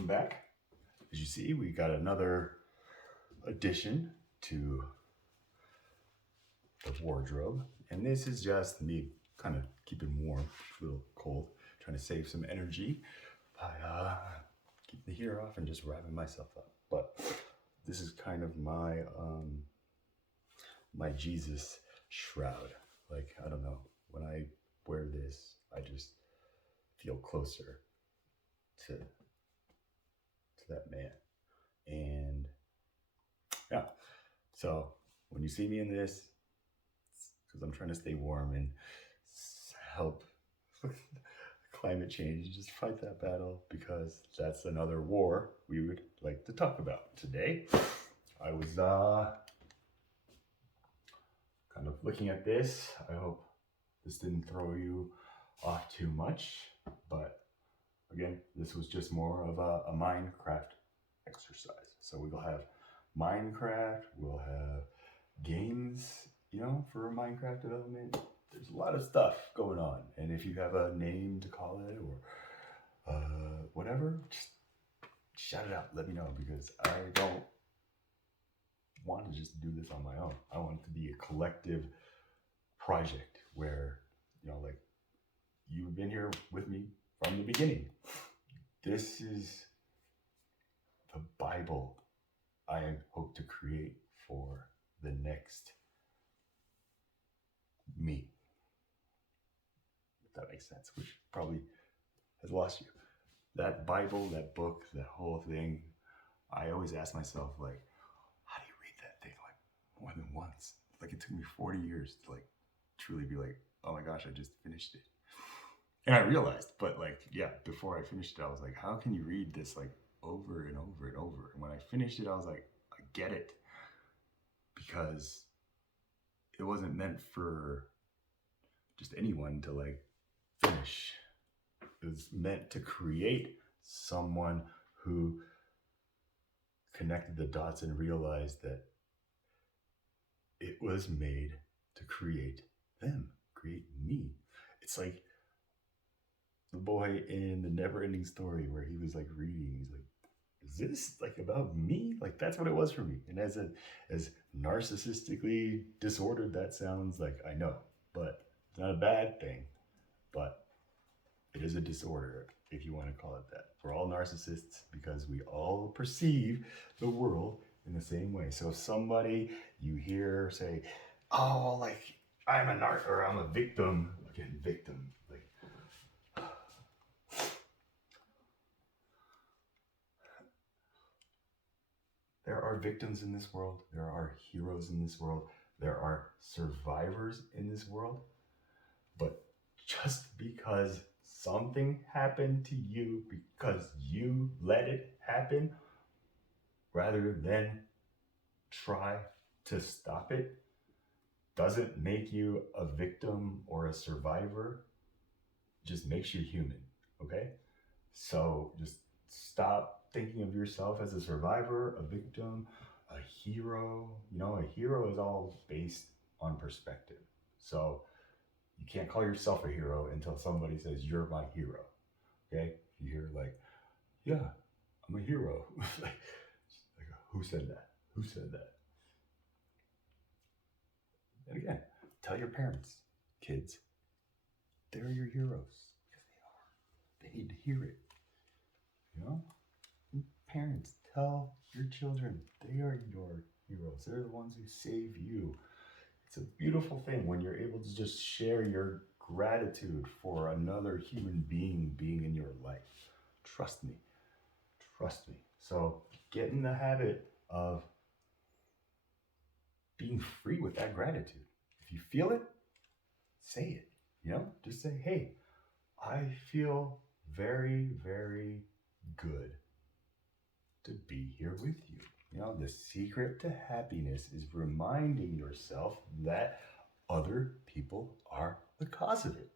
welcome back. As you see, we got another addition to the wardrobe, and this is just me kind of keeping warm, a little cold, trying to save some energy by keeping the heater off and just wrapping myself up. But this is kind of my Jesus shroud. Like, I don't know, when I wear this, I just feel closer to that man. And yeah, so when you see me in this, because I'm trying to stay warm and help climate change, just fight that battle, because that's another war we would like to talk about today. I was kind of looking at this. I hope this didn't throw you off too much, but again, this was just more of a Mindcraft exercise. So we'll have Minecraft, we'll have games, for Minecraft development. There's a lot of stuff going on. And if you have a name to call it or whatever, just shout it out. Let me know, because I don't want to just do this on my own. I want it to be a collective project where, like, you've been here with me from the beginning. This is the Bible I hope to create for the next me. If that makes sense, which probably has lost you. That Bible, that book, that whole thing, I always ask myself, like, how do you read that thing like more than once? Like, it took me 40 years to like truly be like, oh my gosh, I just finished it. And I realized, but like, yeah, before I finished it, I was like, how can you read this like over and over and over? And when I finished it, I was like, I get it. Because it wasn't meant for just anyone to like finish. It was meant to create someone who connected the dots and realized that it was made to create them, create me. It's like the boy in the Never-Ending Story where he was like reading. He's like, is this like about me? Like, that's what it was for me. And as narcissistically disordered that sounds, like, I know, but it's not a bad thing. But it is a disorder, if you want to call it that. We're all narcissists because we all perceive the world in the same way. So if somebody you hear say, oh, like, I'm a or I'm a victim, again, victim, like, there are victims in this world. There are heroes in this world. There are survivors in this world. But just because something happened to you because you let it happen, rather than try to stop it, doesn't make you a victim or a survivor. Just makes you human, okay? So just stop thinking of yourself as a survivor, a victim, a hero. A hero is all based on perspective. So you can't call yourself a hero until somebody says, you're my hero, okay? If you hear like, yeah, I'm a hero. like, who said that? Who said that? And again, tell your parents, kids, they're your heroes. Because they are. They need to hear it. Parents, tell your children they are your heroes. They're the ones who save you. It's a beautiful thing when you're able to just share your gratitude for another human being in your life. Trust me. Trust me. So get in the habit of being free with that gratitude. If you feel it, say it. Just say, hey, I feel very, very good to be here with you. The secret to happiness is reminding yourself that other people are the cause of it.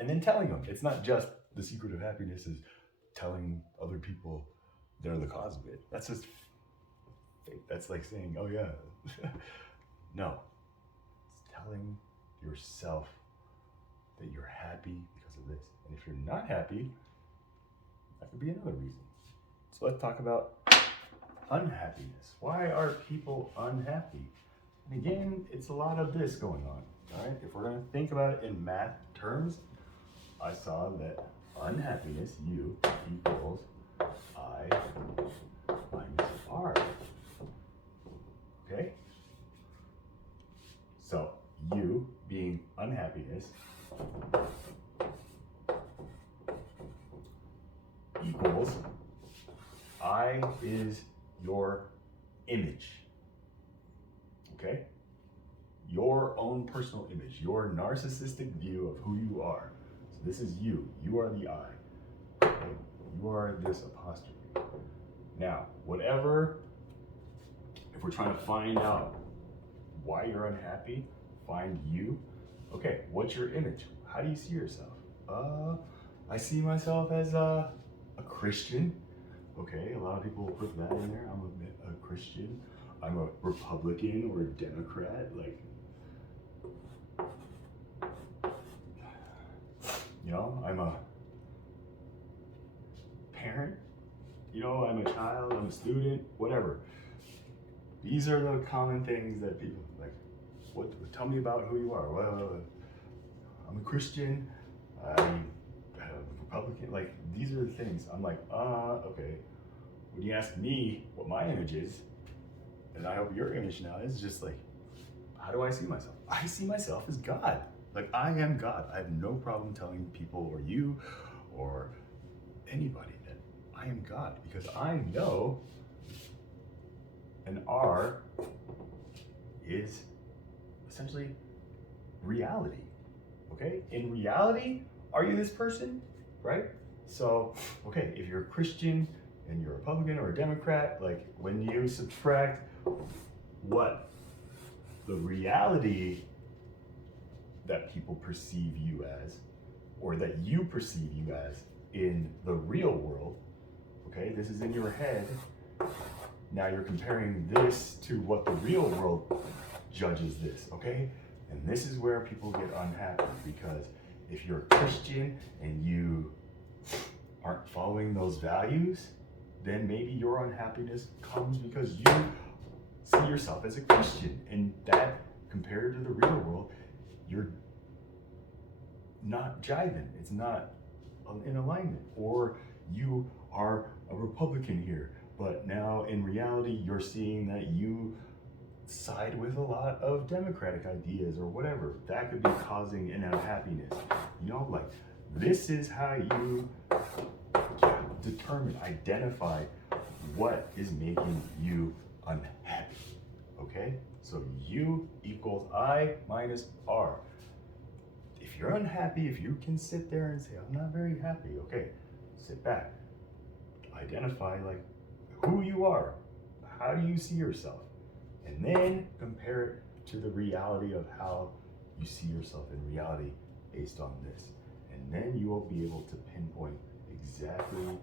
And then telling them. It's not just the secret of happiness is telling other people they're the cause of it. That's just fake. That's like saying, oh yeah. No. It's telling yourself that you're happy because of this. And if you're not happy, That could be another reason. So let's talk about unhappiness. Why are people unhappy? And again, it's a lot of this going on. All right, if we're going to think about it in math terms, I saw that unhappiness, U, equals I minus R. Okay? So, U being unhappiness equals I is your image. Okay? Your own personal image, your narcissistic view of who you are. So this is you. You are the I. Okay? You are this apostrophe. Now, whatever, if we're trying to find out why you're unhappy, find you. Okay, what's your image? How do you see yourself? I see myself as a Christian. Okay, a lot of people will put that in there. I'm a Christian. I'm a Republican or a Democrat. Like, you know, I'm a parent. You know, I'm a child. I'm a student. Whatever. These are the common things that people like. What? Tell me about who you are. Well, I'm a Christian. I'm a Republican. Like, these are the things. I'm like, okay. When you ask me what my image is, and I hope your image now is just like, how do I see myself? I see myself as God. Like, I am God. I have no problem telling people or you or anybody that I am God, because I know an R is essentially reality. Okay? In reality, are you this person? Right? So, okay, if you're a Christian and you're a Republican or a Democrat, like, when you subtract what the reality that people perceive you as, or that you perceive you as in the real world, okay, this is in your head. Now you're comparing this to what the real world judges this, okay? And this is where people get unhappy, because if you're a Christian and you aren't following those values, then maybe your unhappiness comes because you see yourself as a Christian, and that, compared to the real world, you're not jiving. It's not in alignment. Or you are a Republican here, but now in reality, you're seeing that you side with a lot of Democratic ideas or whatever. That could be causing an unhappiness. You know, like, this is how you determine, identify what is making you unhappy. Okay? So U equals I minus R. If you're unhappy, if you can sit there and say, I'm not very happy, okay, sit back. Identify, like, who you are. How do you see yourself? And then compare it to the reality of how you see yourself in reality based on this. And then you will be able to pinpoint exactly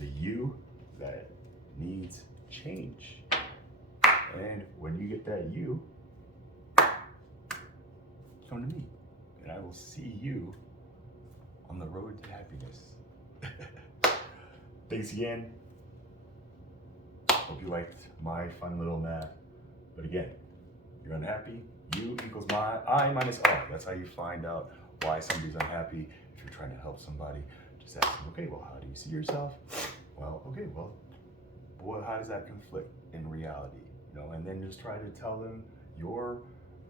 the you that needs change. And when you get that you, come to me, and I will see you on the road to happiness. Thanks again. Hope you liked my fun little math. But again, you're unhappy, U equals my I minus R. That's how you find out why somebody's unhappy. If you're trying to help somebody, just ask them, okay, well, how do you see yourself? Well, okay, well, how does that conflict in reality? You know, and then just try to tell them your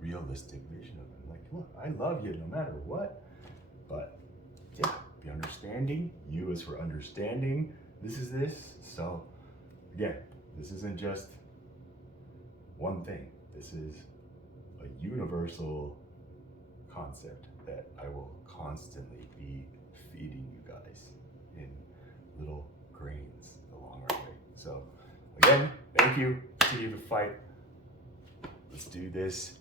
realistic vision of it. Like, look, I love you no matter what. But yeah, be understanding. U is for understanding. This is this. So again, this isn't just one thing. This is a universal concept that I will constantly be feeding you guys in little grains along our way. So again, thank you. Continue to fight. Let's do this.